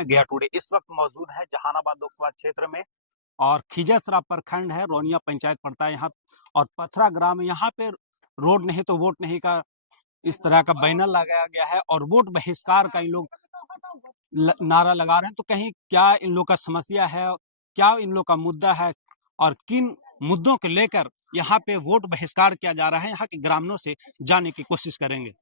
गया टुडे इस वक्त मौजूद है जहानाबाद लोकसभा क्षेत्र में और खिजसरा प्रखंड है, रोनिया पंचायत पड़ता है यहाँ और पथरा ग्राम। यहाँ पे रोड नहीं तो वोट नहीं का इस तरह का बैनर लगाया गया है और वोट बहिष्कार का इन लोग नारा लगा रहे हैं। तो कहीं क्या इन लोग का समस्या है, क्या इन लोग का मुद्दा है और किन मुद्दों को लेकर यहाँ पे वोट बहिष्कार किया जा रहा है, यहाँ के ग्रामीणों से जानने की कोशिश करेंगे।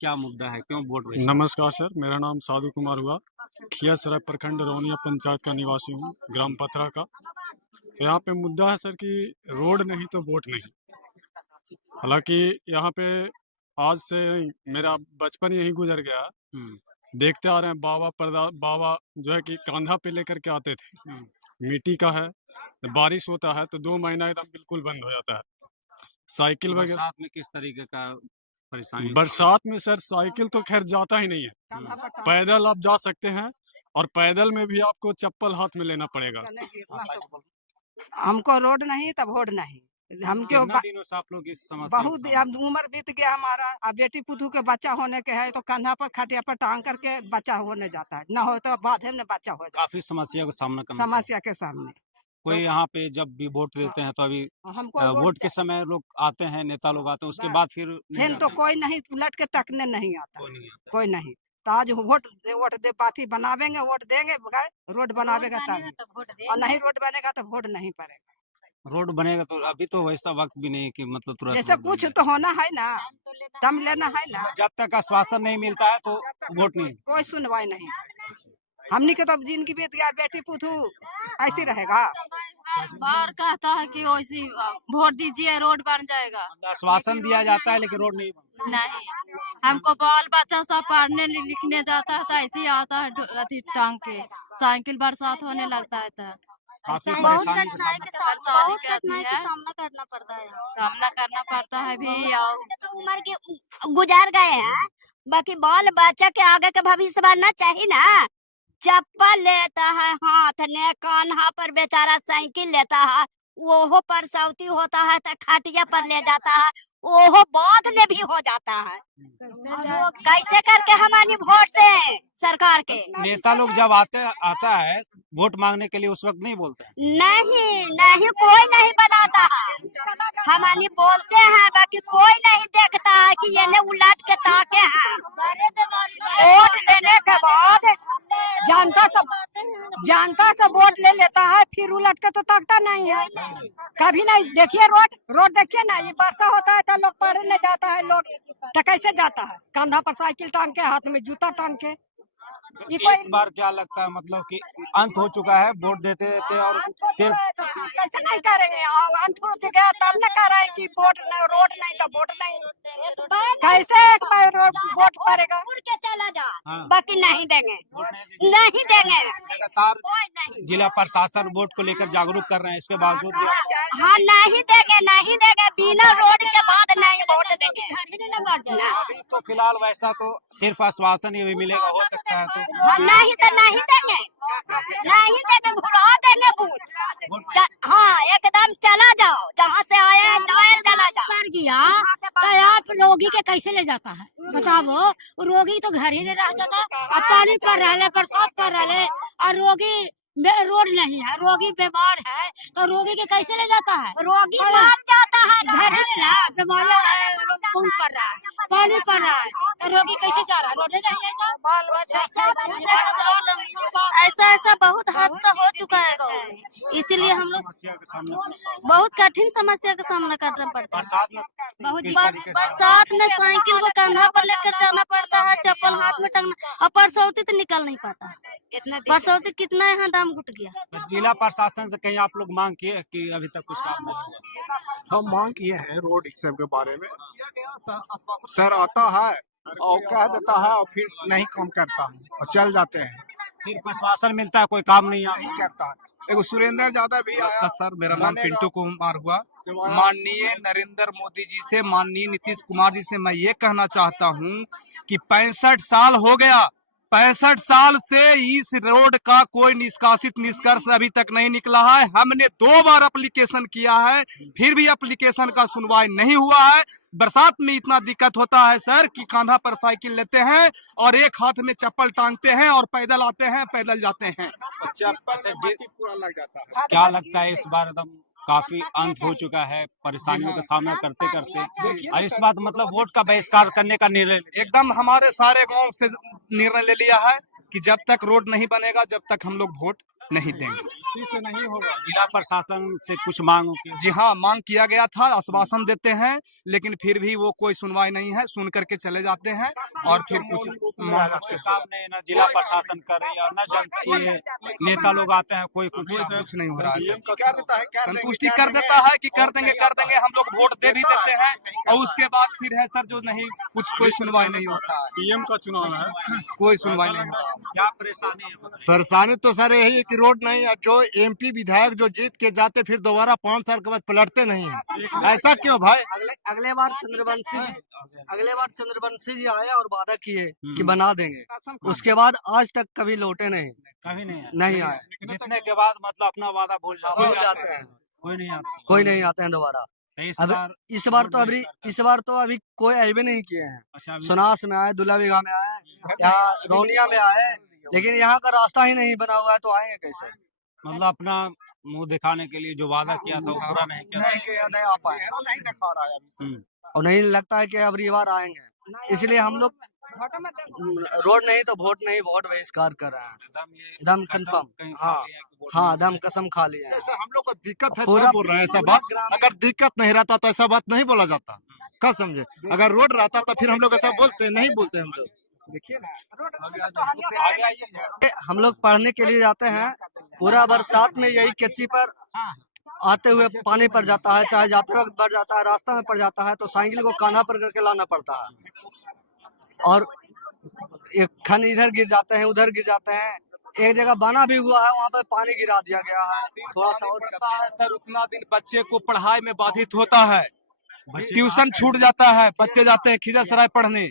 क्या मुद्दा है, क्यों वोट बहिष्कार? नमस्कार सर, मेरा नाम साधु कुमार हुआ, खियासराय प्रखंड रोनिया पंचायत का निवासी हूँ, ग्राम पथरा का। तो यहाँ पे मुद्दा है सर कि रोड नहीं तो वोट नहीं। हालांकि यहाँ पे आज से मेरा बचपन यही गुजर गया, देखते आ रहे हैं बाबा जो है कि कांधा पे लेकर के आते थे। मिट्टी का है, बारिश होता है तो 2 महीना एकदम बिल्कुल बंद हो जाता है। साइकिल वगैरह बरसात में किस तरीके का परेशानी? बरसात में सर साइकिल तो खैर जाता ही नहीं है, पैदल आप जा सकते हैं और पैदल में भी आपको चप्पल हाथ में लेना पड़ेगा। हमको रोड नहीं तब वोट नहीं। हम क्यों दिनों से आप लोग इस समस्या बहुत अब उम्र बीत गया हमारा। अब बेटी पुतू के बच्चा होने के है तो कंधा पर खटिया पर टांग करके बच्चा होने जाता है, न हो तो बाधे में बच्चा हो जाता है। काफी समस्या का सामना करना समस्या के सामने कोई यहाँ पे जब भी वोट देते हैं तो अभी हमको वोट के समय लोग आते हैं, नेता लोग आते हैं, उसके बाद फिर तो कोई नहीं उलट के तकने नहीं आता, कोई नहीं। तो आज वोट दे पाथी बनावेंगे, वोट देंगे, रोड बनावेगा तब, और नहीं रोड बनेगा तो वोट नहीं पड़ेगा। रोड बनेगा तो अभी तो वैसा वक्त भी नहीं है कि मतलब तुरंत जैसे कुछ तो होना है ना, दम लेना है ना। जब तक आश्वासन नहीं मिलता है तो वोट नहीं, कोई सुनवाई नहीं। हमनी के तो जिंदगी बीत गया, बेटी पुतू ऐसी रहेगा। बार कहता है कि वैसी वोट दीजिए रोड बन जाएगा, आश्वासन दिया जाता है लेकिन रोड नहीं नहीं। हमको बाल बच्चा सब पढ़ने लिखने जाता है तो ऐसे ही आता है अथी टांग के, साइकिल बरसात होने लगता है तो बहुत कठिनाई के सामना करना पड़ता है भी। तो उम्र के गुजार गए हैं, बाकी बाल बच्चा के आगे के भविष्य बनना चाहिए ना। चप्पल लेता है हाथ ने, कान्हा पर बेचारा साइकिल लेता है, वो परसौती होता है तो खटिया पर ले जाता है, वो बाद में भी हो जाता है। कैसे करके हमारी वोट दें सरकार के? नेता लोग जब आता है वोट मांगने के लिए उस वक्त नहीं बोलते हैं? नहीं कोई नहीं बनाता है। हमारी बोलते हैं बाकी कोई नहीं देखता है कि ये उलट के ताके हैं। वोट लेने के बाद जानता सब वोट ले लेता है, फिर उलट के तो ताकता नहीं है कभी नहीं। देखिए रोड देखिए ना, ये वर्षा होता है तो लोग पढ़ने जाता है, लोग तो कैसे जाता है? कंधा पर साइकिल टांग के, हाथ में जूता टांग के। इस बार क्या लगता है मतलब कि अंत हो चुका है वोट देते और सिर्फ कैसे नहीं करेंगे? अंत हो गया तब न कह रहे हैं कि वोट नहीं, रोड नहीं तो वोट नहीं। कैसे एक बार वोट पड़ेगा? उड़ के चला जा। बाकी नहीं देंगे, नहीं देंगे। लगातार जिला प्रशासन वोट को लेकर जागरूक कर रहे हैं, इसके बावजूद हाँ नहीं देंगे, बिना रोड के बाद नहीं वोट देंगे। अभी तो फिलहाल वैसा तो सिर्फ आश्वासन ही मिलेगा, हो सकता है नहीं देंगे, घुरा देंगे बूथ। हाँ एकदम चला जाओ, जहाँ से आए चला जाओ। गया तो आप रोगी के कैसे ले जाता है बताओ? रोगी तो घर ही रह जाता, अब पानी पड़ रहा है, बरसात कर रहा है, और रोगी रोड नहीं है, रोगी बीमार है तो रोगी के कैसे ले जाता है? रोगी मर जाता है, घर ही ना बीमारी है, खून पड़ रहा है, पानी पड़ रहा है तो रोगी कैसे जा रहा है? रोड नहीं है। ऐसा बहुत हादसा हो चुका है गाँव में, इसीलिए हम लोग बहुत कठिन समस्या का सामना करना पड़ता है। बहुत बरसात में साइकिल को कंधा पर लेकर जाना पड़ता है, चप्पल हाथ में टांगना, और परसौती तो निकल नहीं पाता। परसौती कितना यहाँ दाम घुट गया। जिला प्रशासन से कहीं आप लोग मांग किए कि अभी तक कुछ काम नहीं हुआ? हम मांग किए हैं रोड सब के बारे में। सर आता है और कह देता है और फिर नहीं काम करता है और चल जाते हैं। सिर्फ आश्वासन मिलता है, कोई काम नहीं करता है। एगो सुरेंद्र यादव भी नमस्कार सर, मेरा नाम पिंटू कुमार हुआ। माननीय नरेंद्र मोदी जी से, माननीय नीतीश कुमार जी से मैं ये कहना चाहता हूँ कि 65 साल हो गया, 65 साल से इस रोड का कोई निष्कासित निष्कर्ष अभी तक नहीं निकला है। हमने 2 बार एप्लीकेशन किया है, फिर भी एप्लीकेशन का सुनवाई नहीं हुआ है। बरसात में इतना दिक्कत होता है सर कि कांधा पर साइकिल लेते हैं और एक हाथ में चप्पल टांगते हैं और पैदल आते हैं, पैदल जाते हैं। अच्छा, पूरा लग जाता है। क्या लगता है इस बार एकदम काफी अंत हो चुका है परेशानियों का सामना करते करते, और इस बार मतलब वोट का बहिष्कार करने का निर्णय एकदम हमारे सारे गांव से निर्णय ले लिया है कि जब तक रोड नहीं बनेगा जब तक हम लोग वोट नहीं देंगे। इसी से नहीं होगा। जिला प्रशासन से कुछ मांग की? जी हाँ, मांग किया गया था, आश्वासन देते हैं, लेकिन फिर भी वो कोई सुनवाई नहीं है, सुन करके चले जाते हैं और फिर कुछ सामने ना जिला प्रशासन कर रही है और ना जनता, ये नेता लोग आते हैं, कोई कुछ नहीं हो रहा है। क्या देता है, संतुष्टि कर देता है कि कर देंगे, हम लोग वोट दे भी देते हैं और उसके बाद फिर है सर जो नहीं कुछ कोई सुनवाई नहीं होता है। पीएम का चुनाव है, कोई सुनवाई नहीं होता। क्या परेशानी है? परेशानी तो सर यही है कि रोड नहीं है। जो एमपी विधायक जो जीत के जाते फिर दोबारा 5 साल के बाद पलटते नहीं है। ऐसा क्यों भाई? अगले बार चंद्रवंशी जी आए और वादा किए कि बना देंगे, उसके बाद आज तक कभी लौटे नहीं, कभी नहीं है, नहीं आए। जीतने के बाद मतलब अपना वादा भूल जाते हैं, कोई नहीं आता हैं दोबारा। इस अब बार इस बार तो अभी कोई आए नहीं किए हैं। अच्छा, सुनास में आए, दुल्लाबीघा में आए, यहाँ रौनिया में आए, लेकिन यहाँ का रास्ता ही नहीं बना हुआ है, तो आएंगे कैसे? मतलब अपना मुंह दिखाने के लिए जो वादा किया था वो पूरा नहीं किया। नहीं आ पाए और नहीं लगता है कि अब ये बार आएंगे, इसलिए हम लोग रोड नहीं तो वोट नहीं, वोट बहिष्कार कर रहे हैं एकदम कंफर्म। हाँ, एकदम कसम खा लिया है। हम लोग को दिक्कत है तब बोल रहे हैं ऐसा बात। अगर दिक्कत नहीं रहता तो ऐसा बात नहीं बोला जाता, क्या समझे? अगर रोड रहता तो फिर हम लोग ऐसा बोलते नहीं बोलते हम लोग। हम लोग पढ़ने के लिए जाते हैं, पूरा बरसात में यही कच्ची पर आते हुए पानी पड़ जाता है, चाहे जाते वक्त बढ़ जाता है, रास्ता में पड़ जाता है तो साइकिल को कान्हा पर करके लाना पड़ता है और एक खन इधर गिर जाते हैं, उधर गिर जाते हैं। एक जगह बना भी हुआ है, वहाँ पर पानी गिरा दिया गया है। थोड़ा सा और सर उतना दिन बच्चे को पढ़ाई में बाधित होता है, ट्यूशन छूट जाता है, बच्चे जाते हैं खिजरसराय पढ़ने,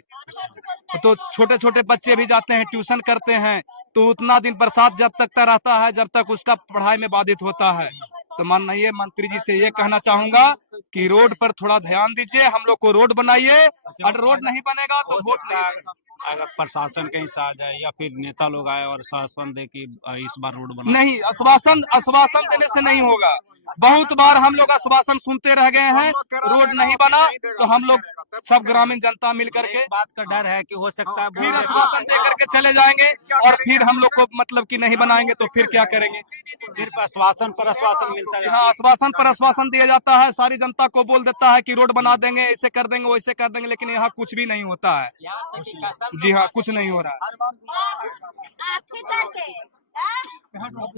तो छोटे छोटे बच्चे भी जाते हैं ट्यूशन करते हैं, तो उतना दिन बरसात जब तक रहता है जब तक उसका पढ़ाई में बाधित होता है। तो माननीय मंत्री जी से ये कहना चाहूंगा कि रोड पर थोड़ा ध्यान दीजिए, हम लोग को रोड बनाइए, अगर रोड नहीं बनेगा तो वोट नहीं आएगा। अगर प्रशासन कहीं से आ जाए या फिर नेता लोग आए और आश्वासन दे कि इस बार रोड बना, नहीं, आश्वासन देने से नहीं होगा। बहुत बार हम लोग आश्वासन सुनते रह गए हैं, रोड नहीं बना तो हम लोग सब ग्रामीण जनता मिलकर के इस बात का डर है कि हो सकता है फिर आश्वासन दे करके चले जाएंगे और फिर हम लोग को मतलब कि नहीं बनाएंगे तो फिर क्या करेंगे? सिर्फ आश्वासन पर आश्वासन मिलता है। हाँ, आश्वासन पर आश्वासन दिया जाता है, सारी जनता को बोल देता है कि रोड बना देंगे, ऐसे कर देंगे, वैसे कर देंगे, लेकिन यहाँ कुछ भी नहीं होता है। जी हाँ, कुछ नहीं हो रहा है।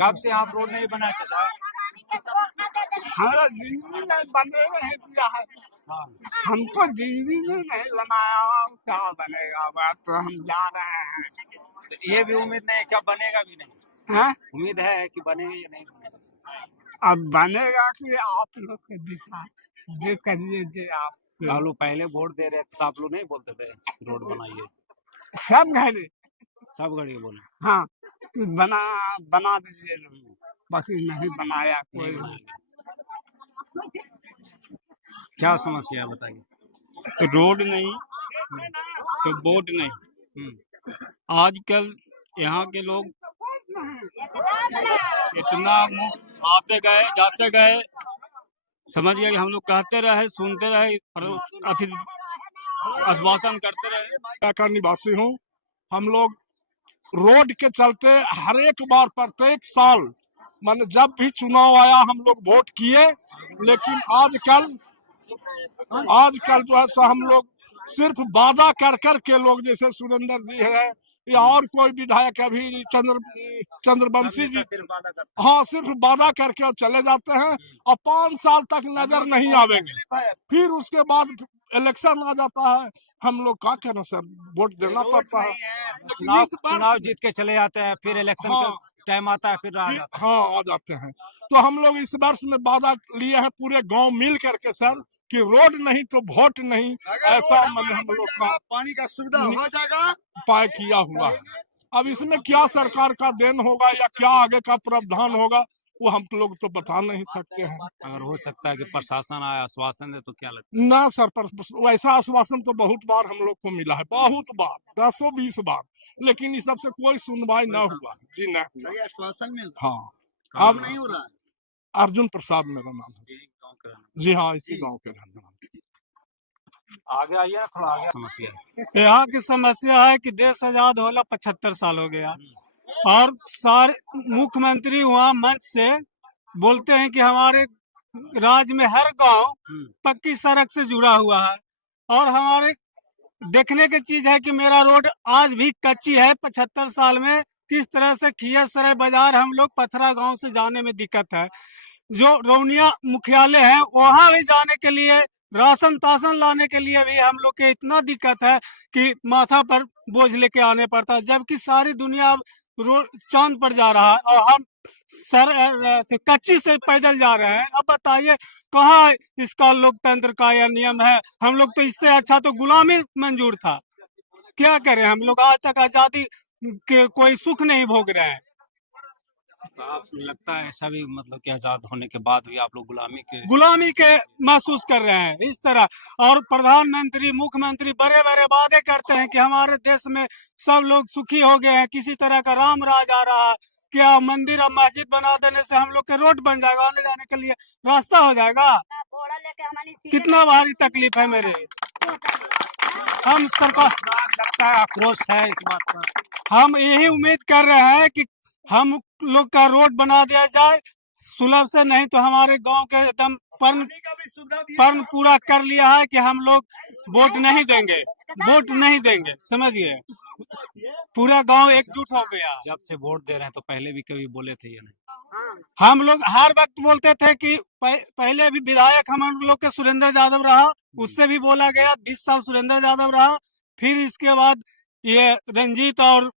कब से आप रोड नहीं बनाए चाचा? हमारा जिंदगी में बने नहीं दिया है, हमको जिंदगी में नहीं बनाया, क्या बनेगा? बात तो हम जा रहे हैं। तो ये भी उम्मीद नहीं क्या बनेगा भी नहीं? हाँ? उम्मीद है कि बनेगा या नहीं बनेगा? अब बनेगा कि आप लोग के दिशा जो करिए आप लोग पहले वोट दे रहे थे तो आप लोग नहीं बोलते थे रोड बनाइए? सब घड़ी बोले हाँ, बना दीजिए, बाकी नहीं बनाया कोई। क्या समस्या है बताइए? रोड नहीं तो वोट नहीं। आजकल यहाँ के लोग इतना आते गए जाते गए, समझ गए कि हम लोग कहते रहे, सुनते रहे, आश्वासन करते रहे। का निवासी हूँ। हम लोग रोड के चलते हर एक बार प्रत्येक साल माने जब भी चुनाव आया हम लोग वोट किए, लेकिन आजकल जो है सो हम लोग सिर्फ वादा कर कर के लोग, जैसे सुरेंद्र जी है या और कोई विधायक अभी चंद्रवंशी जी, हाँ, सिर्फ वादा करके और चले जाते हैं और 5 साल तक नजर नहीं आवेंगे। फिर उसके बाद इलेक्शन आ जाता है, हम लोग का कहना सर, वोट देना पड़ता है। चुनाव जीत के चले जाते हैं, फिर इलेक्शन टाइम आता है फिर आ जाता है। हाँ आ जाते हैं। तो हम लोग इस वर्ष में वादा लिए हैं पूरे गांव मिल करके सर कि रोड नहीं तो वोट नहीं, ऐसा मैंने हम लोग का पानी का सुविधा हो जाएगा, उपाय किया हुआ है। अब इसमें क्या सरकार का देन होगा या क्या आगे का प्रावधान होगा वो हम लोग तो बता नहीं सकते हैं। अगर हो सकता है कि प्रशासन आए आश्वासन दे तो क्या लगता है? ना सर, वैसा आश्वासन तो बहुत बार हम लोग को मिला है, बहुत बार, 10-20 बार, लेकिन इस सबसे कोई सुनवाई न हुआ जी, न हुआ। आश्वासन मिल हाँ अब नहीं हो रहा है। अर्जुन प्रसाद मेरा नाम है जी, हाँ इसी गांव के रहने वाले। आगे आइए ना, थोड़ा आगे समस्या यहाँ की समस्या है कि देश आजाद होला 75 साल हो गया और सारे मुख्यमंत्री वहाँ मंच से बोलते हैं कि हमारे राज्य में हर गांव पक्की सड़क से जुड़ा हुआ है और हमारे देखने की चीज है कि मेरा रोड आज भी कच्ची है। 75 साल में किस तरह से खियासराय बाजार हम लोग पथरा गांव से जाने में दिक्कत है। जो रौनिया मुख्यालय है वहाँ भी जाने के लिए राशन ताशन लाने के लिए भी हम लोग के इतना दिक्कत है कि माथा पर बोझ लेके आने पड़ता है, जबकि सारी दुनिया रोड चांद पर जा रहा है और हम कच्ची से पैदल जा रहे हैं। अब बताइए कहाँ इसका लोकतंत्र का यह नियम है? हम लोग तो इससे अच्छा तो गुलामी मंजूर था। क्या करें हम लोग, आज तक आजादी के कोई सुख नहीं भोग रहे हैं। आप लगता है ऐसा भी मतलब कि आजाद होने के बाद भी आप लोग गुलामी के महसूस कर रहे हैं इस तरह। और प्रधानमंत्री मुख्यमंत्री बड़े बड़े वादे करते हैं कि हमारे देश में सब लोग सुखी हो गए हैं, किसी तरह का राम राज आ रहा है, क्या मंदिर और मस्जिद बना देने से हम लोग के रोड बन जाएगा, आने जाने के लिए रास्ता हो जाएगा। कितना भारी तकलीफ है मेरे। हम सरकार लगता है आक्रोश है इस बात पर। हम यही उम्मीद कर रहे हैं कि हम लोग का रोड बना दिया जाए सुलभ से, नहीं तो हमारे गांव के एकदम पर्ण पूरा कर लिया है कि हम लोग वोट नहीं देंगे, वोट नहीं देंगे, समझिए पूरा गांव एकजुट हो गया। जब से वोट दे रहे हैं तो पहले भी कभी बोले थे या नहीं? हम लोग हर वक्त बोलते थे कि पहले भी विधायक हम लोग के सुरेंद्र यादव रहा, उससे भी बोला गया 20 साल सुरेंद्र यादव रहा, फिर इसके बाद ये रंजीत और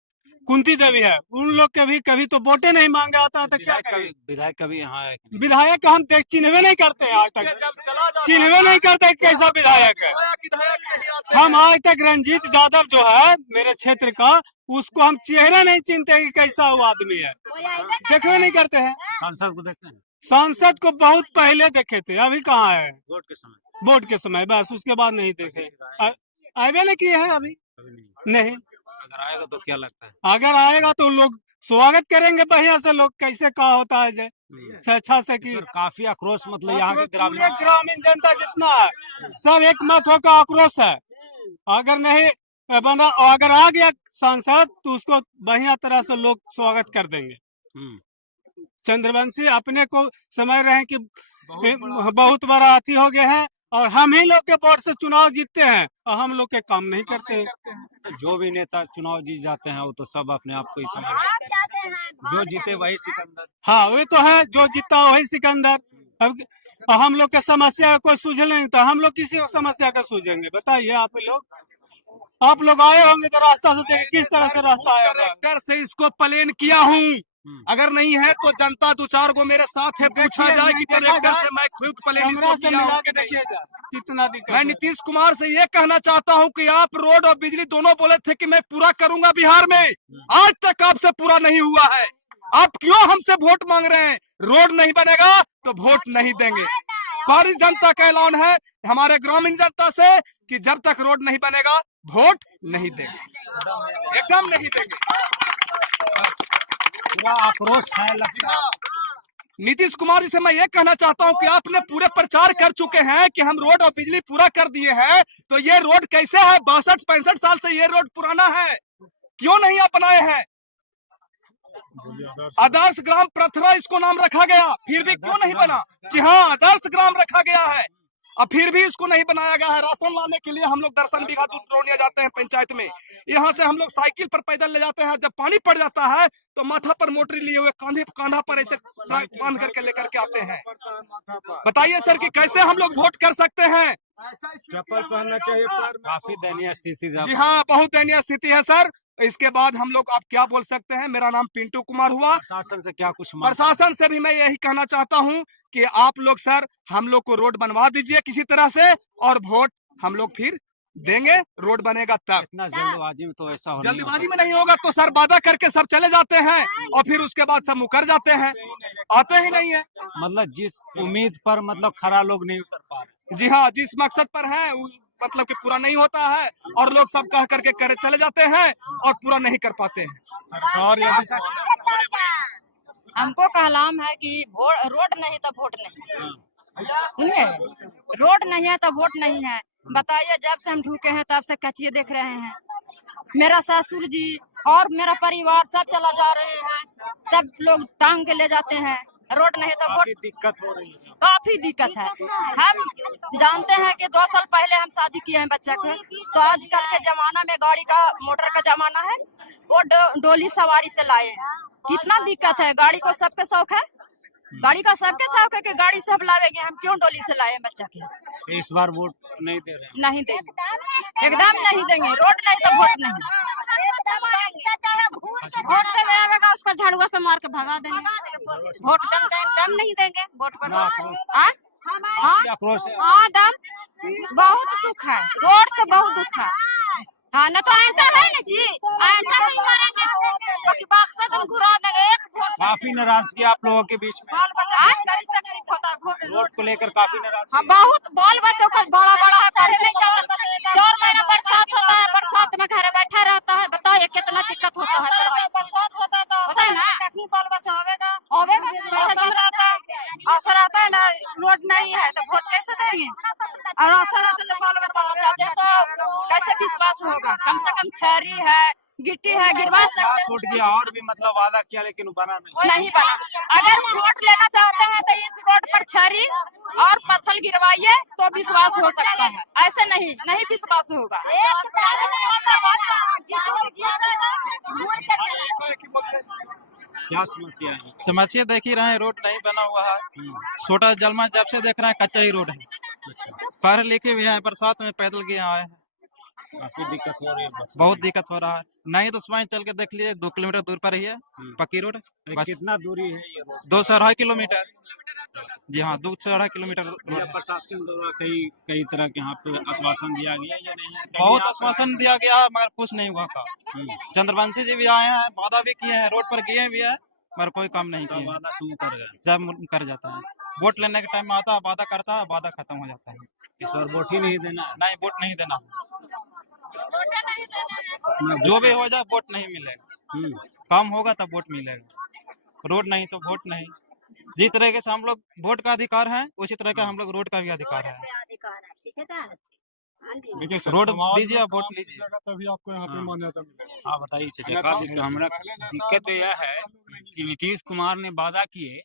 कुंती देवी है, उन लोग के भी कभी तो वोटे नहीं मांगे आता था। क्या विधायक कभी यहाँ है? विधायक हम चिन्हवे नहीं करते हैं, आज तक चिन्हवे नहीं करते कैसा विधायक है। हम आज तक रंजीत यादव जो है मेरे क्षेत्र का, उसको हम चेहरा नहीं चिन्हते कि कैसा वो आदमी है, देखवे नहीं करते हैं। सांसद को देखते हैं? सांसद को बहुत पहले देखे थे, अभी कहाँ है? वोट के समय? वोट के समय बस, उसके बाद नहीं देखे। आए नहीं किए हैं अभी नहीं। अगर आएगा तो क्या लगता है? अगर आएगा तो लोग स्वागत करेंगे बढ़िया से। लोग कैसे कहा होता है जय अच्छा से कि काफी आक्रोश मतलब यहाँ के ग्रामीण जनता जितना है सब एक मत होकर आक्रोश है। अगर नहीं बना, अगर आ गया सांसद तो उसको बढ़िया तरह से लोग स्वागत कर देंगे। चंद्रवंशी अपने को समझ रहे हैं कि बहुत बड़ा अति हो गए हैं और हम ही लोग के वोट से चुनाव जीतते हैं और हम लोग के काम नहीं करते हैं। जो भी नेता चुनाव जीत जाते हैं वो तो सब अपने आप को ही समझ, जो जीते वही सिकंदर। हाँ वही तो है, जो जीता वही सिकंदर। अब हम लोग के समस्या का कोई सूझ नहीं था, हम लोग किसी समस्या का सूझेंगे? बताइए आप लोग आए होंगे तो रास्ता से देखे किस तरह से रास्ता आया। ट्रैक्टर से इसको प्लेन किया हूँ, अगर नहीं है तो जनता 2-4 को मेरे साथ है, पूछा जाए कि ट्रैक्टर से मैं खुद प्लेन इसको मिला के देखिएगा कितना दिक्कत। मैं नीतीश कुमार से ये कहना चाहता हूँ कि आप रोड और बिजली दोनों बोले थे कि मैं पूरा करूंगा बिहार में, आज तक आपसे पूरा नहीं हुआ है। आप क्यों हमसे वोट मांग रहे हैं? रोड नहीं बनेगा तो वोट नहीं देंगे। सारी जनता का ऐलान है हमारे ग्रामीण जनता से कि जब तक रोड नहीं बनेगा वोट नहीं देंगे, एकदम नहीं देंगे। पूरा आक्रोश है लगता है। नीतीश कुमार जी से मैं ये कहना चाहता हूँ कि आपने पूरे प्रचार कर चुके हैं कि हम रोड और बिजली पूरा कर दिए हैं, तो ये रोड कैसे है? 62-65 साल से ये रोड पुराना है, क्यों नहीं अपनाए हैं? आदर्श ग्राम पथरा इसको नाम रखा गया, फिर भी क्यों नहीं बना? जी हाँ, आदर्श ग्राम रखा गया है और फिर भी इसको नहीं बनाया गया है। राशन लाने के लिए हम लोग दर्शन बीघा दूर रौनिया जाते हैं पंचायत में, यहाँ से हम लोग साइकिल पर पैदल ले जाते हैं। जब पानी पड़ जाता है तो माथा पर मोटरी लिए हुए कांधा पर ऐसे बांध करके लेकर के आते हैं। बताइए सर कि कैसे हम लोग वोट कर सकते हैं? चप्पल पहनना चाहिए। काफी दयनीय स्थिति है। जी हाँ, बहुत दयनीय स्थिति है सर। इसके बाद हम लोग आप क्या बोल सकते हैं। मेरा नाम पिंटू कुमार हुआ। प्रशासन से क्या कुछ प्रशासन से भी मैं यही कहना चाहता हूं कि आप लोग सर हम लोग को रोड बनवा दीजिए किसी तरह से, और वोट हम लोग फिर देंगे, रोड बनेगा तब। इतना जल्दबाजी में तो ऐसा हो जल्दबाजी में नहीं होगा तो सर वादा करके सब चले जाते हैं और फिर उसके बाद सब मुकर जाते हैं, आते ही नहीं है। मतलब जिस उम्मीद पर मतलब खरा लोग नहीं उतर पा रहे। जी हाँ, जिस मकसद पर है मतलब कि पूरा नहीं होता है और लोग सब कह करके करे चले जाते हैं और पूरा नहीं कर पाते हैं। सरकार हमको कहलाम है कि रोड नहीं तो वोट नहीं, सुनिए, रोड नहीं है तो वोट नहीं है। बताइए, जब से हम ढूके हैं तब से कच्चे देख रहे हैं। मेरा ससुर जी और मेरा परिवार सब चला जा रहे हैं, सब लोग टांग के ले जाते हैं। रोड नहीं तो वोट, दिक्कत हो रही है, काफी दिक्कत है। हम जानते हैं कि 2 साल पहले हम शादी किए हैं बच्चा को, तो आजकल के जमाना में गाड़ी का मोटर का जमाना है, वो डोली सवारी से लाए हैं। कितना दिक्कत है। गाड़ी को सबके शौक है, गाड़ी का सबके शौक है कि गाड़ी से हम लावेंगे, हम क्यों डोली से लाए बच्चा के। इस बार वोट नहीं दे रहे हैं। नहीं देंगे, एकदम नहीं देंगे। रोड नहीं तो वोट नहीं। वोट देवे आवेगा उसको झाड़ुआ से मार के भगा देंगे। वोट दम नहीं देंगे वोट पर। हाँ, दम बहुत दुख है, रोड से बहुत दुख है। हाँ, न तो आंटा है ना जी, आंटा से ही मारेंगे, बाकी बक्सा तुम घुरा देंगे। एक काफी नाराजगी आप लोगों के बीच में रोड को लेकर, काफी नाराजगी। हाँ, बहुत बाल बच्चों का बड़ा बड़ा है, पढ़े नहीं जाता। 4 महीना बरसात होता है, बरसात में घर बैठा रहता है। बताइए कितना दिक्कत होता है। बरसात होता है ना, बाल बच्चा अवसर आता है ना, रोड नहीं है तो वोट कैसे देंगे। और अवसर आता है बाल बच्चा तो कैसे विश्वास होगा। कम से कम छरी है, गिट्टी है, गिरवा सकते। छूट गया और भी मतलब वादा किया लेकिन बना नहीं बना। अगर वोट लेना चाहते हैं तो इस रोड पर छरी और पत्थर गिरवाइए तो विश्वास हो सकता है, ऐसे नहीं विश्वास होगा। क्या समस्या है? समस्या देख ही रहे हैं, रोड नहीं बना हुआ है। छोटा जलमा जब से देख रहे हैं कच्चा ही रोड है। पढ़े लिखे भी हैं, बरसात में पैदल के आए हैं, काफी दिक्कत हो रही है। बहुत दिक्कत हो रहा है। नहीं तो स्वयं चल के देख लीजिए, 2 किलोमीटर दूर पर ही है पक्की रोड। बस कितना दूरी है ये रोड? 2 से 2.5 किलोमीटर। जी हाँ, 2 से 2.5 किलोमीटर। प्रशासन द्वारा कई तरह के यहाँ पे आश्वासन दिया गया या नहीं है? बहुत आश्वासन दिया गया है मगर कुछ नहीं हुआ था। चंद्रवंशी जी भी आए हैं, वादा भी किए हैं, रोड पर गए भी है, मगर कोई काम नहीं किया। सब कर जाता है। वोट लेने के टाइम में आता है, वादा करता है, वादा खत्म हो जाता है। इस बार वोट ही नहीं देना। नहीं, वोट नहीं देना। जो भी हो जाए वोट नहीं मिलेगा। काम होगा तब वोट मिलेगा, रोड नहीं तो वोट नहीं। जिस तरीके से हम लोग वोट का अधिकार है, उसी तरह का हम लोग रोड का भी अधिकार है। रोड दीजिए, वोट लीजिए, तभी आपको यहाँ पे मान्यता मिलेगी। हाँ बताइए तो हमारा दिक्कत यह है कि नीतीश कुमार ने वादा किए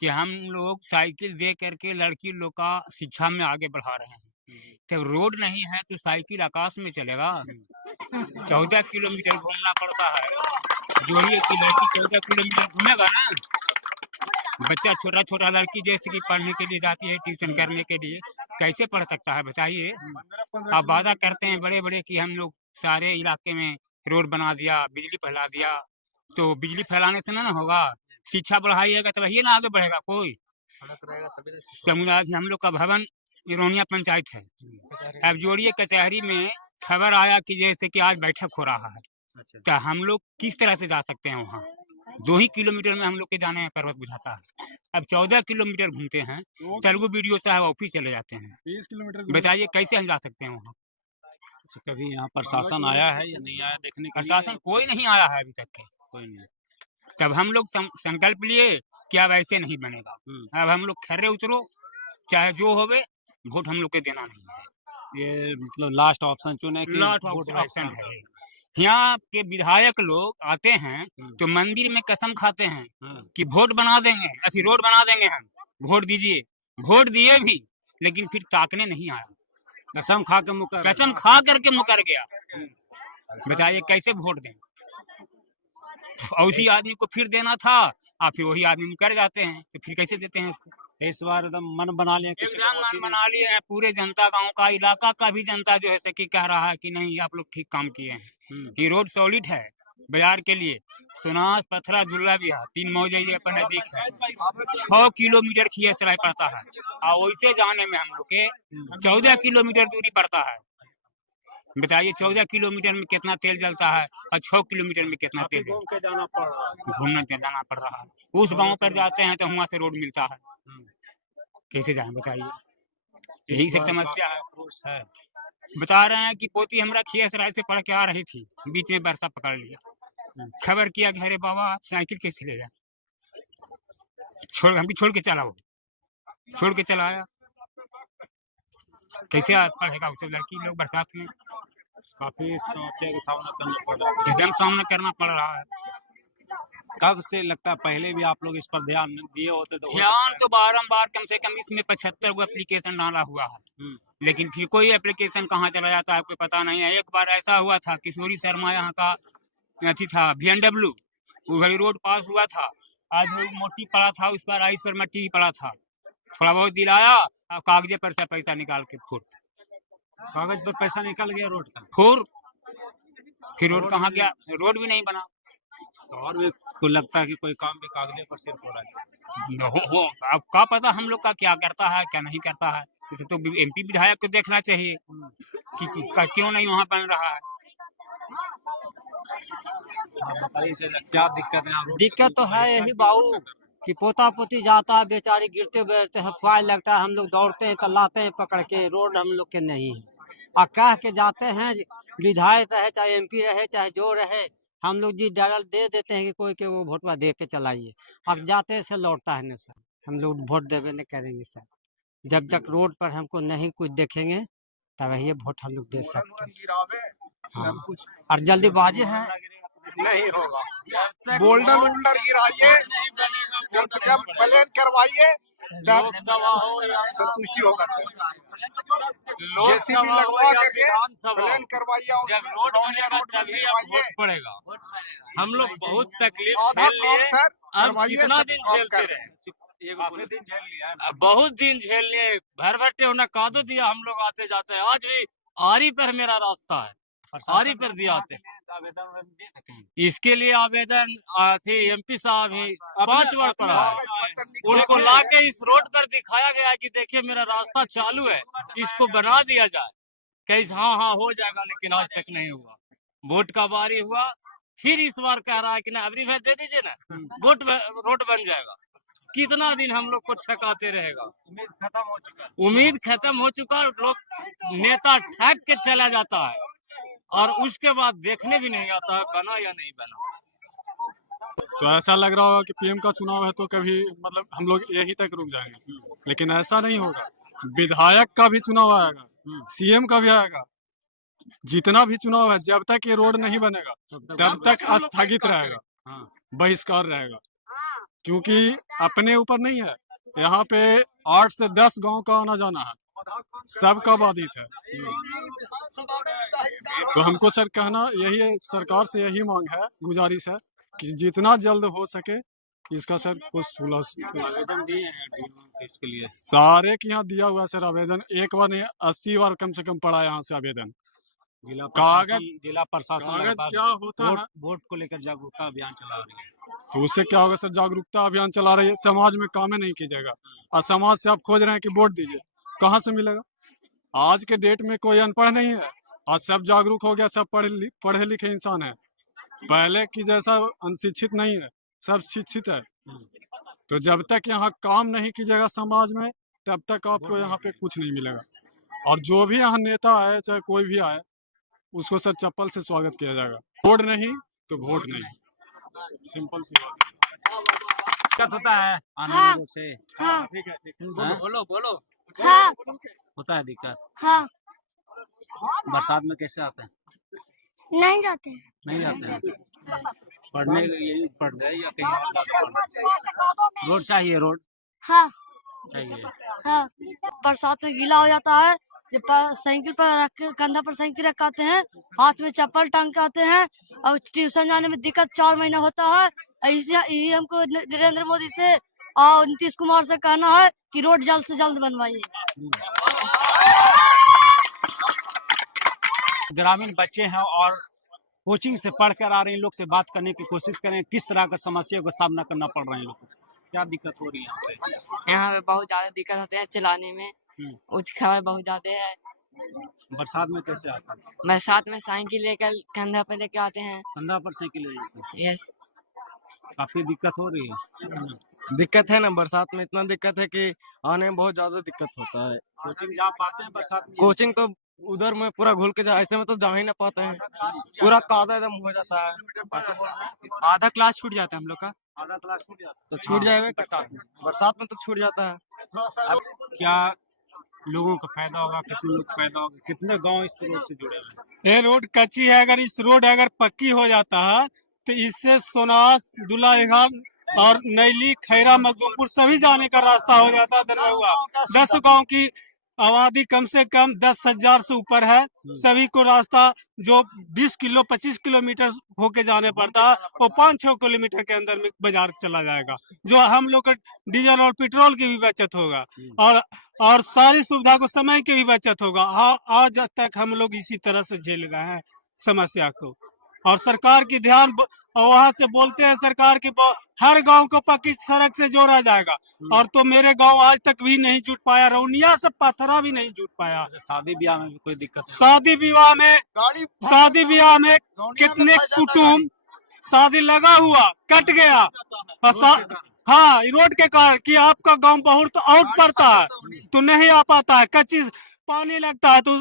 कि हम लोग साइकिल दे करके लड़की लोग का शिक्षा में आगे बढ़ा रहे हैं। जब रोड नहीं है तो साइकिल आकाश में चलेगा। 14 किलोमीटर घूमना पड़ता है। जोड़िए कि लड़की 14 किलोमीटर घूमेगा ना। बच्चा छोटा लड़की जैसे कि पढ़ने के लिए जाती है, ट्यूशन करने के लिए, कैसे पढ़ सकता है बताइए। आप वादा करते हैं बड़े बड़े कि हम लोग सारे इलाके में रोड बना दिया, बिजली फैला दिया, तो बिजली फैलाने से ना होगा। शिक्षा बढ़ाइएगा तभी ना आगे बढ़ेगा कोई। समुदाय हम लोग का भवन रोनिया पंचायत है। अब जोड़िए कचहरी में खबर आया कि जैसे कि आज बैठक हो रहा है, तो हम लोग किस तरह से जा सकते हैं वहाँ। 2 ही किलोमीटर में हम लोग के जाने में पर्वत बुझाता है। अब 14 किलोमीटर घूमते हैं, तेलुगु वीडियो साहब ऑफिस चले जाते हैं। 20 किलोमीटर बताइए कैसे हम जा सकते हैं वहाँ। कभी यहाँ प्रशासन आया है या नहीं आया देखने के लिए? प्रशासन कोई नहीं आया है अभी तक के, कोई नहीं। तब हम लोग संकल्प लिए कि अब ऐसे नहीं बनेगा। अब हम लोग खर्रे उतरो, चाहे जो होवे, वोट हम लोग के देना नहीं है। ये मतलब लास्ट ऑप्शन चुने कि लास्ट ऑप्शन है। यहाँ के विधायक लोग आते हैं तो मंदिर में कसम खाते हैं कि वोट बना देंगे, ऐसी रोड बना देंगे, हम वोट दीजिए। वोट दिए भी लेकिन फिर ताकने नहीं आया। कसम खा करके मुकर गया। बताइए कैसे वोट दें। उसी आदमी को फिर देना था और फिर वही आदमी मुकर जाते हैं, तो फिर कैसे देते हैं उसको। इस बार एकदम मन बना लिया, किसी एकदम मन बना लिए हैं पूरे जनता, गांव का, इलाका का भी जनता जो है कि कह रहा है कि नहीं आप लोग ठीक काम किए हैं। ये रोड सॉलिड है बाजार के लिए। सुनास, पथरा, दुल्ला भी है, 3 मौजे ये पर नजदीक है। 6 किलोमीटर खियसराय पड़ता है और वैसे जाने में हम लोग के 14 किलोमीटर दूरी पड़ता है। बताइए 14 किलोमीटर में कितना तेल जलता है और 6 किलोमीटर में कितना तेल घूम के जाना पड़ रहा है। घूमना जाना पड़ रहा है। उस गांव पर जाते हैं तो वहाँ से रोड मिलता है, कैसे जाए बताइए। यही सब समस्या है। बता रहे हैं कि पोती हमारा खियसराय से पढ़ के आ रही थी, बीच में बरसा पकड़ लिया। खबर किया कि अरे बाबा आप साइकिल कैसे ले जाए, हमको छोड़ के चला, वो छोड़ के चला आया। कैसे पढ़ेगा उसे लड़की लोग बरसात में। काफी समस्या का सामना करना पड़ रहा है। एकदम सामना करना पड़ रहा है। कब से लगता है पहले भी आप लोग इस पर ध्यान दिए होते तो ध्यान तो बारंबार, कम से कम इसमें 75 गो एप्लीकेशन डाला हुआ है, लेकिन फिर कोई एप्लीकेशन कहाँ चला जाता है कोई पता नहीं है। एक बार ऐसा हुआ था, किशोरी शर्मा यहाँ का अथी था BMW, वो घड़ी रोड पास हुआ था, आज वो मोटी पड़ा था, उस पर आइस पर मट्टी पड़ा था, थोड़ा बहुत दिलाया और कागजे पर से पैसा निकाल के फोड़, कागज पर पैसा निकल गया रोड का, फिर रोड कहाँ गया, रोड भी नहीं बना। तो और भी को लगता है कि कोई काम भी कागजे पर सिर्फ हो रहा है। हो अब क्या पता हम लोग का क्या करता है क्या नहीं करता है। इसे तो MP विधायक को देखना चाहिए कि क्यों नहीं वहाँ बन रहा है। क्या दिक्कत है? दिक्कत तो है यही बाबू कि पोता पोती जाता है बेचारी, गिरते बैठते हैं, फुआई लगता है, हम लोग दौड़ते हैं तो लाते हैं पकड़ के। रोड हम लोग के नहीं है और कह के जाते हैं, विधायक रहे चाहे MP रहे चाहे जो रहे, हम लोग जी डर दे देते हैं कि कोई के वो वोटवा दे के चलाइए, अब जाते से लौटता है न सर। हम लोग वोट देवे नहीं करेंगे सर, जब तक रोड पर हमको नहीं कुछ देखेंगे तब ये वोट हम लोग दे सकते हैं। हाँ। और जल्दीबाजी है नहीं होगा। गोल्डन वोल्डर गिराइए, कम से कम प्लान करवाइए, तब संतुष्टि होगा सर। जेसीबी लगवा करके प्लान करवाइए, जब रोड बनेगा तभी अब वोट पड़ेगा। हम लोग बहुत तकलीफ झेल लिए, अब कितना दिन झेलते रहे, बहुत दिन झेल लिए, भर भट्टे होना कादो दिया हम लोग आते जाते हैं। आज भी आरी पर मेरा रास्ता है, आरी पर दिया आते। इसके लिए आवेदन थे MP साहब ही 5 बार पड़ा है, उनको लाके इस रोड पर दिखाया गया कि देखिए मेरा रास्ता चालू है, इसको बना दिया जाए। कैसे हाँ हो जाएगा, लेकिन आज तक नहीं हुआ। वोट का बारी हुआ, फिर इस बार कह रहा है कि ना अबरी भर दे दीजिए ना, रोड बन जाएगा। कितना दिन हम लोग को छकाते रहेगा। उम्मीद खत्म हो चुका। लोग नेता ठग के चला जाता है और उसके बाद देखने भी नहीं आता है बना या नहीं बना। तो ऐसा लग रहा होगा कि PM का चुनाव है तो कभी मतलब हम लोग यहीं तक रुक जाएंगे, लेकिन ऐसा नहीं होगा। विधायक का भी चुनाव आएगा, CM का भी आएगा, जितना भी चुनाव है, जब तक ये रोड नहीं बनेगा तब तक स्थगित रहेगा, बहिष्कार रहेगा। क्योंकि अपने ऊपर नहीं है, यहाँ पे 8 से 10 गांव का आना जाना है, सबका बाधित है। तो हमको सर कहना यही है, सरकार से यही मांग है, गुजारिश है कि जितना जल्द हो सके इसका सर कुछ सुलह। आवेदन दिए हैं इसके लिए, सारे के यहाँ दिया हुआ है सर आवेदन, एक बार नहीं 80 बार कम से कम पड़ा यहाँ से आवेदन। जिला प्रशासन कागज क्या होता है, वोट को लेकर जागरूकता अभियान चला रही है। तो उससे क्या होगा सर, जागरूकता अभियान चला रही है, समाज में काम नहीं कीजिएगा और समाज से आप खोज रहे हैं कि वोट दीजिए, कहाँ से मिलेगा? आज के डेट में कोई अनपढ़ नहीं है, आज सब जागरूक हो गया, सब पढ़े लिखे इंसान है। पहले की जैसा अनशिक्षित नहीं है, सब शिक्षित है। तो जब तक यहाँ काम नहीं कीजिएगा समाज में, तब तक आपको यहाँ पे कुछ नहीं मिलेगा। और जो भी यहाँ नेता आए चाहे कोई भी आए, उसको सर चप्पल से स्वागत किया जाएगा। वोट नहीं तो वोट नहीं, सिंपल सी बात। दिक्कत होता है आने हाँ, रोड से? हाँ, ठीक है, बोलो हाँ, होता है दिक्कत। हाँ, बरसात में कैसे आते हैं? नहीं जाते हैं। नहीं जाते हैं पढ़ने के लिए, पढ़ गए या कहीं और जाते? रोड चाहिए, रोड हाँ, चाहिए। हाँ, बरसात में गीला हो जाता है, जब साइकिल पर रख के कंधा पर साइकिल रखाते हैं, हाथ में चप्पल टांग के आते हैं और ट्यूशन जाने में दिक्कत 4 महीना होता है। यही हमको नरेंद्र मोदी से और नीतीश कुमार से कहना है कि रोड जल्द से जल्द बनवाइए। ग्रामीण बच्चे हैं और कोचिंग से पढ़ कर आ रहे हैं, इन लोग से बात करने की कोशिश करें किस तरह का समस्या का सामना करना पड़ रहा है इन लोग को, क्या दिक्कत हो रही है यहाँ पे बहुत ज्यादा दिक्कत होते हैं चलाने में, उच्च खबर बहुत ज्यादा है। बरसात में कैसे आता है? बरसात में साइकिल लेकर कंधा पे लेके आते हैं। कंधा पर साइकिल ले लेते हैं? यस। काफी दिक्कत हो रही है। दिक्कत है ना, बरसात में इतना दिक्कत है कि आने में बहुत ज्यादा दिक्कत होता है। कोचिंग जा पाते हैं बरसात में? कोचिंग तो उधर में पूरा घुल के जा, ऐसे में तो जा ही ना पाते हैं, पूरा कादा एकदम हो जाता है। आधा क्लास छूट जाता है हम लोग का। आधा क्लास छूट जाता है तो छूट जाएगा बरसात में तो छूट जाता है। अब क्या लोगों का फायदा होगा, कितने लोग फायदा होगा, कितने गांव इस रोड से जुड़े हुए हैं? ये रोड कच्ची है, अगर इस रोड अगर पक्की हो जाता है तो इससे सोनास, दुलाईघाट और नैली, खैरा, मखदूमपुर सभी जाने का रास्ता हो जाता है। दरभंगा 10 गांव की आबादी कम से कम 10,000 से ऊपर है, सभी को रास्ता जो 20-25 किलोमीटर होके जाने पड़ता है वो 5-6 किलोमीटर के अंदर में बाजार चला जाएगा, जो हम लोग का डीजल और पेट्रोल की भी बचत होगा और सारी सुविधा को समय की भी बचत होगा। आज तक हम लोग इसी तरह से झेल रहे हैं समस्या को, और सरकार की ध्यान वहाँ से बोलते हैं सरकार की हर गांव को पक्की सड़क से जोड़ा जाएगा, और तो मेरे गांव आज तक भी नहीं जुट पाया, रौनिया से पथरा भी नहीं जुट पाया। शादी ब्याह में भी कोई दिक्कत नहीं? शादी ब्याह में कितने कुटुंब शादी लगा हुआ कट गया, हाँ रोड के कारण कि आपका गांव बहुत आउट पड़ता है तो नहीं आ पाता है, कच्ची पानी लगता है तो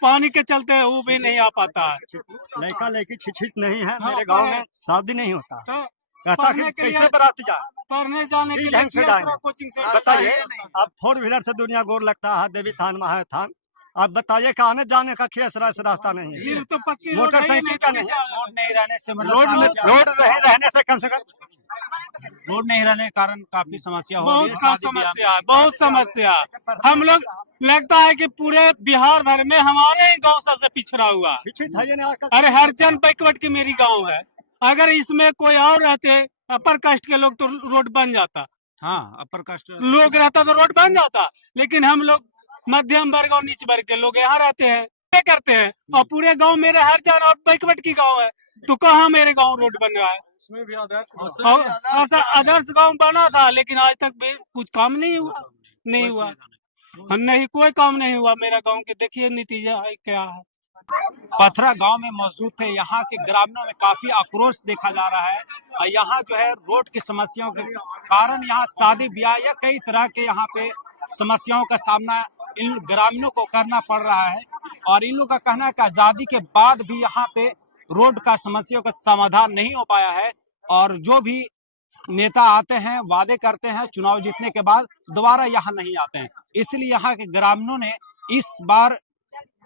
पानी के चलते वो भी नहीं आ पाता है। लड़का लड़की छिछित नहीं है मेरे गांव में, शादी नहीं होता, कहता कि कैसे बारात जाए, पढ़ने जाने के लिए कोचिंग से बताइए। अब 4 व्हीलर से दुनिया गोर लगता है, देवी थान महा थान, अब बताइए कि आने जाने का खेसरा से रास्ता नहीं है, तो पक्की मोटरसाइकिल का नहीं, रोड नहीं रहने से रोड नहीं रहने से कम से कम रोड नहीं रहने के कारण काफी समस्या हो रही है। बहुत समस्या। हम लोग लगता है कि पूरे बिहार भर में हमारे ही गांव सबसे पिछड़ा हुआ। अरे हरचंद बैकवर्ड की मेरी गांव है, अगर इसमें कोई और रहते अपर कास्ट के लोग तो रोड बन जाता। हाँ, अपर कास्ट लोग रहता तो रोड बन जाता, लेकिन हम लोग मध्यम वर्ग और नीच वर्ग के लोग यहाँ रहते हैं, करते हैं, और पूरे गांव मेरे हरचंद और बैकवर्ड की गांव है, तो कहाँ मेरे गांव रोड बन रहा है? उसमें भी आदर्श गांव बना था, लेकिन आज तक कुछ काम नहीं हुआ, नहीं कोई काम नहीं हुआ मेरा गांव के। देखिए नतीजा क्या है। पथरा गांव में मौजूद थे, यहाँ के ग्रामीणों में काफी आक्रोश देखा जा रहा है, और यहाँ जो है रोड की समस्याओं के कारण यहाँ शादी ब्याह या कई तरह के यहाँ पे समस्याओं का सामना इन ग्रामीणों को करना पड़ रहा है, और इन लोगों का कहना है कि आजादी के बाद भी यहाँ पे रोड का समस्याओं का समाधान नहीं हो पाया है, और जो भी नेता आते हैं वादे करते हैं, चुनाव जीतने के बाद दोबारा यहाँ नहीं आते हैं। इसलिए यहाँ के ग्रामीणों ने इस बार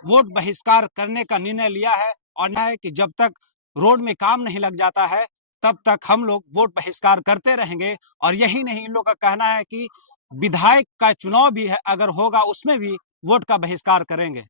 वोट बहिष्कार करने का निर्णय लिया है, और न है कि जब तक रोड में काम नहीं लग जाता है तब तक हम लोग वोट बहिष्कार करते रहेंगे। और यही नहीं, इन लोग का कहना है कि विधायक का चुनाव भी है अगर होगा उसमें भी वोट का बहिष्कार करेंगे।